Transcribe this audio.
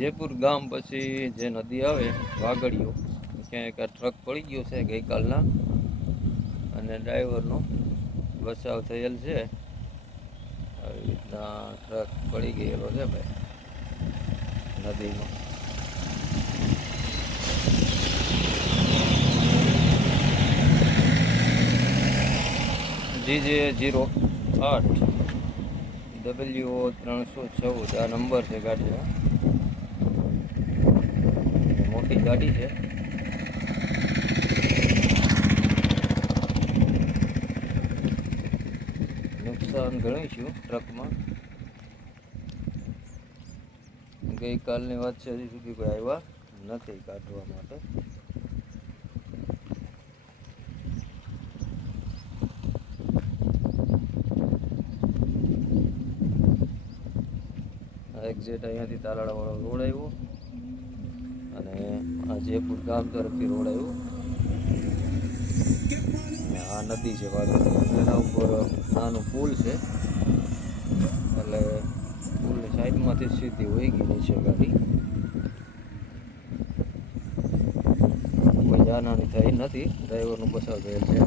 જયપુર ગામ પછી જે નદી આવે વાગડીઓ, ત્યાં એક ટ્રક પડી ગયો છે ગઈકાલના, અને ડ્રાઈવરનો બચાવ થયેલ છે. આવી રીતના ટ્રક પડી ગયેલો છે ભાઈ નદીમાં. GJ08 W314 આ નંબર છે ગાડીનો. મોટી ગાડી છે. નુકસાન ઘણું છું ટ્રકમાં. ગઈકાલની વાત છે, હજી સુધી કોઈ આવ્યા નથી કાઢવા માટે. એક્ઝેક્ટ અહીંયાથી તાલાળાવાળો રોડ આવ્યો અને આ જયપુર ગામ તરફથી રોડ આવ્યો. અને આ નદી છે વાગડ, એના ઉપર નાનું પુલ છે, એટલે પુલની સાઈડમાંથી સીધી વહી ગઈ છે ગાડી. કોઈ જાનહાની થઈ નથી, ડ્રાઈવરનું બચાવ થયેલ છે.